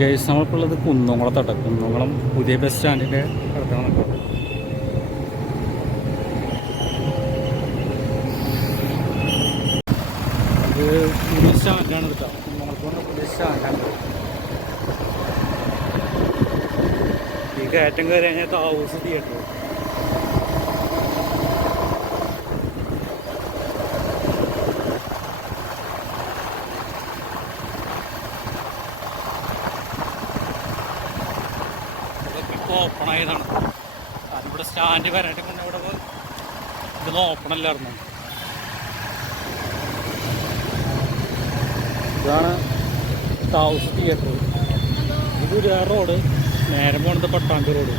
Guys നമ്മൾക്കുള്ളത് കുന്നംകുളത്തട്ട. Kunnamkulam പുതിയ bus സ്റ്റാൻഡിന്റെ അടുത്താണ് ഇത് പുതിയ സ്റ്റാൻഡാണ് കേട്ടോ. കുന്നംകുളത്ത് പുതിയ സ്റ്റാൻഡാണ് ഈ കയറ്റം കയറി കഴിഞ്ഞാൽ താവൂസ് തിയേറ്റർ ഇതൊക്കെ ഇപ്പോൾ ഓപ്പൺ ആയതാണ് അതിവിടെ സ്റ്റാൻഡ് വരാനായിട്ട് കൊണ്ട് ഇവിടെ ഇതൊന്നും ഓപ്പൺ അല്ലായിരുന്നു ഇതാണ് ഹൗസ് തിയേറ്റർ ഇത് റോഡ് നേരെ പോണത് പട്ടാമ്പി റോഡ്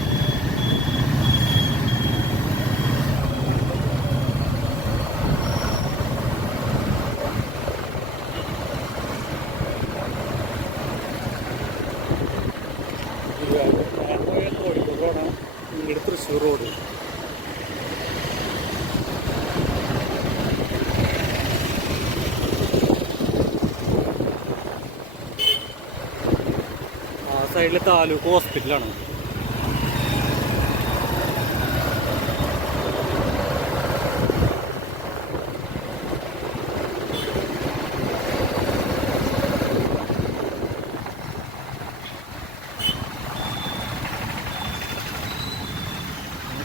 ഗുരുവായൂർ നേരെ പോയാൽ കോഴിക്കോട് റോഡാണ് റോഡ്. ആ സൈഡിൽ താലൂക്ക് ഹോസ്പിറ്റലാണ്.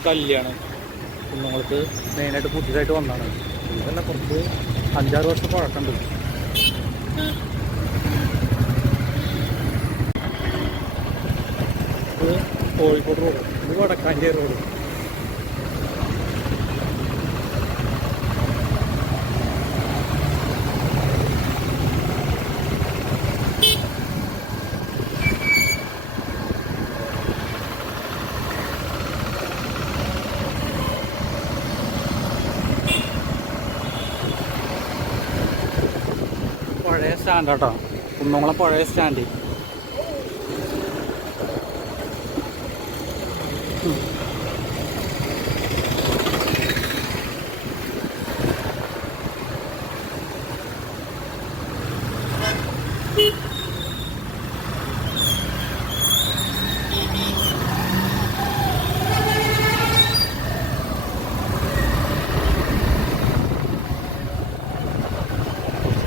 കല്യാണം. കുഞ്ഞുങ്ങൾക്ക് മെയിനായിട്ട് പുതിയതായിട്ട് വന്നതാണ്. ഇതല്ല കുറച്ച് അഞ്ചാറ് വർഷം പഴക്കമുണ്ട്. കോഴിക്കോട് റോഡ് ഇത് വടക്കാഞ്ചേരി റോഡ് പഴയ സ്റ്റാൻഡാട്ടോ കുന്നംകുളം പുഴയ സ്റ്റാൻഡ്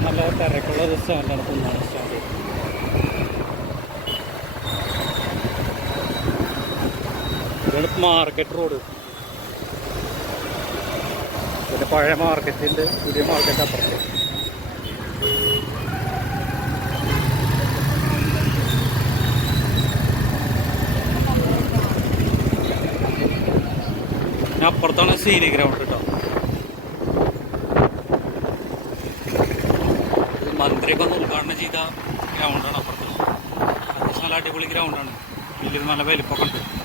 നല്ല തിരക്കുള്ള ഒരു സ്റ്റാർട്ട് സ്റ്റാൻഡ് ഇതാണ് മാർക്കറ്റ് റോഡ് പിന്നെ പഴയ മാർക്കറ്റിന്റെ പുതിയ മാർക്കറ്റ് അപ്പുറത്ത്. അപ്പുറത്താണ് സീനി ഗ്രൗണ്ട് കേട്ടോ ചെയ്ത ഗ്രൗണ്ടാണ് അപ്പുറത്ത്. അത്യാവശ്യം നല്ല അടിപൊളി ഗ്രൗണ്ടാണ് വലിയൊരു നല്ല വലിപ്പമൊക്കെ ഉണ്ട്.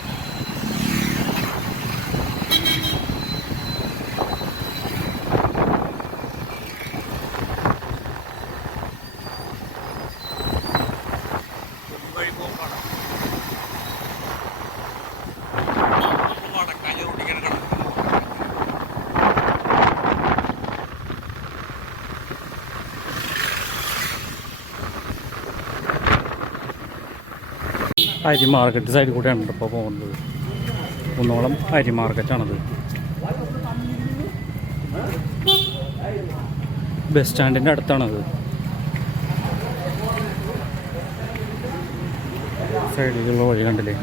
അരി മാർക്കറ്റ് സൈഡിൽ കൂടെയാണ് ഇപ്പോൾ പോകുന്നത്. കുന്നോളം അരി മാർക്കറ്റാണത്. ബസ് സ്റ്റാൻഡിന്റെ അടുത്താണത്. സൈഡിലുള്ള വഴി കണ്ടില്ലേ?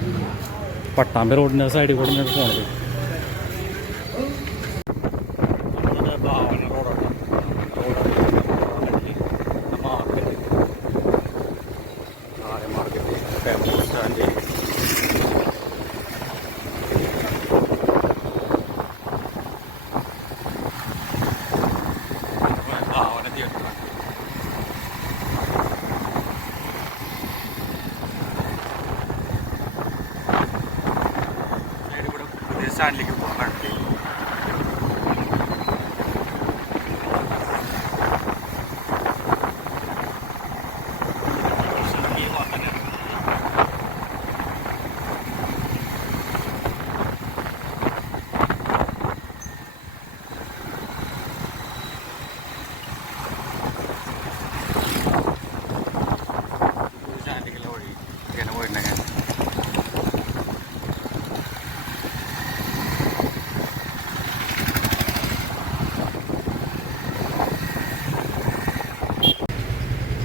പട്ടാമ്പി റോഡിന്റെ സൈഡിൽ കൂടെ പോകുന്നത് നമ്മുടെ ഭാവന റോഡാണ് മാർക്കറ്റ് ആയ market famous stand Bhavana theatre സൈഡിൽ കൂടെ പുതിയ സ്റ്റാൻഡിലേക്ക് പോകാൻ കണ്ടില്ലേ ഈ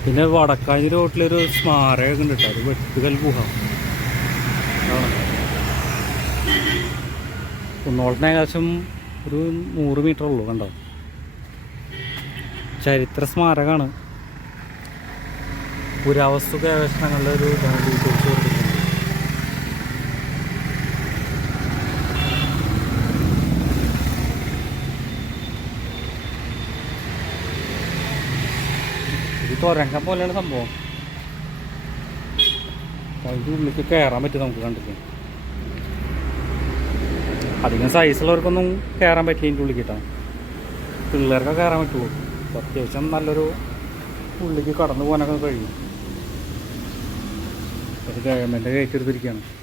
ഇതിന്റെ വടക്കാഞ്ഞി റോട്ടിലൊരു സ്മാരകം ഉണ്ട് കേട്ടോ. അത് വെട്ടുകൽ ഗുഹ. കുന്നോളത്തിന് ഏകദേശം ഒരു നൂറ് മീറ്റർ ഉള്ളൂ കണ്ടോ? ചരിത്ര സ്മാരകമാണ്. പുരാവസ്തു ഗവേഷണങ്ങളുടെ ഒരു ഇതാണ് തുരങ്കം പോലെയാണ് സംഭവം. അതിന്റെ ഉള്ളിലേക്ക് കയറാൻ പറ്റും നമുക്ക് കണ്ടിട്ട്. അധികം സൈസുള്ളവർക്കൊന്നും കയറാൻ പറ്റില്ല ഇതിന്റെ ഉള്ളിൽ പിള്ളേർക്ക് കയറാൻ പറ്റുള്ളൂ. അത്യാവശ്യം നല്ലൊരു ഉള്ളിലേക്ക് കടന്നു പോകാനൊക്കെ കഴിയും. ഒരു ഗവൺമെന്റ് കയറ്റി എടുത്തിരിക്കുകയാണ്.